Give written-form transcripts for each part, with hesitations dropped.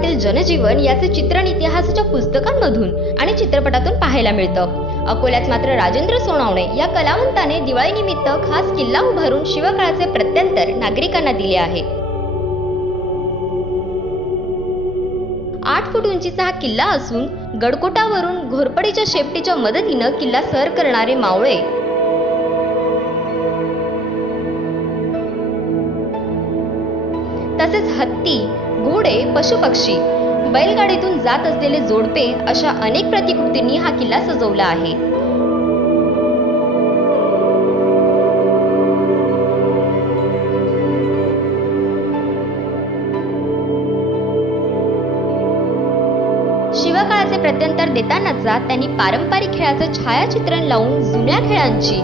गावातील जनजीवन याचे चित्रण इतिहासाच्या पुस्तकांमधून आणि चित्रपटातून पाहायला मिळतं। अकोल्यात मात्र राजेंद्र सोनावणे या कलावंताने दिवाळीनिमित्त खास किल्ला उभारून शिवकाळाचे प्रत्यंतर नागरिकांना दिले आहे। 8 फूट उंचीचा हा किल्ला असून गडकोटावरून घोरपडीच्या शेपटीच्या मदतीनं किल्ला सर करणारे मावळे, तसेच हत्ती, घोडे, पशुपक्षी, बैलगाडीतून जात असलेले जोडपे अशा अनेक प्रतिकृतींनी हा किल्ला सजवला आहे। शिवकाळाचे प्रत्यंतर देतानाचा त्यांनी पारंपरिक खेळाचं छायाचित्रण लावून जुन्या खेळांची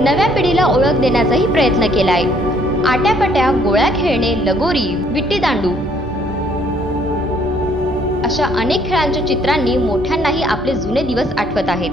नव्या पिढीला ओळख देण्याचाही प्रयत्न केलाय। आट्यापाट्या, गोळ्या खेळणे, लगोरी, विट्टीदांडू अशा अनेक खेळांच्या चित्रांनी मोठ्यांनाही आपले जुने दिवस आठवत आहेत।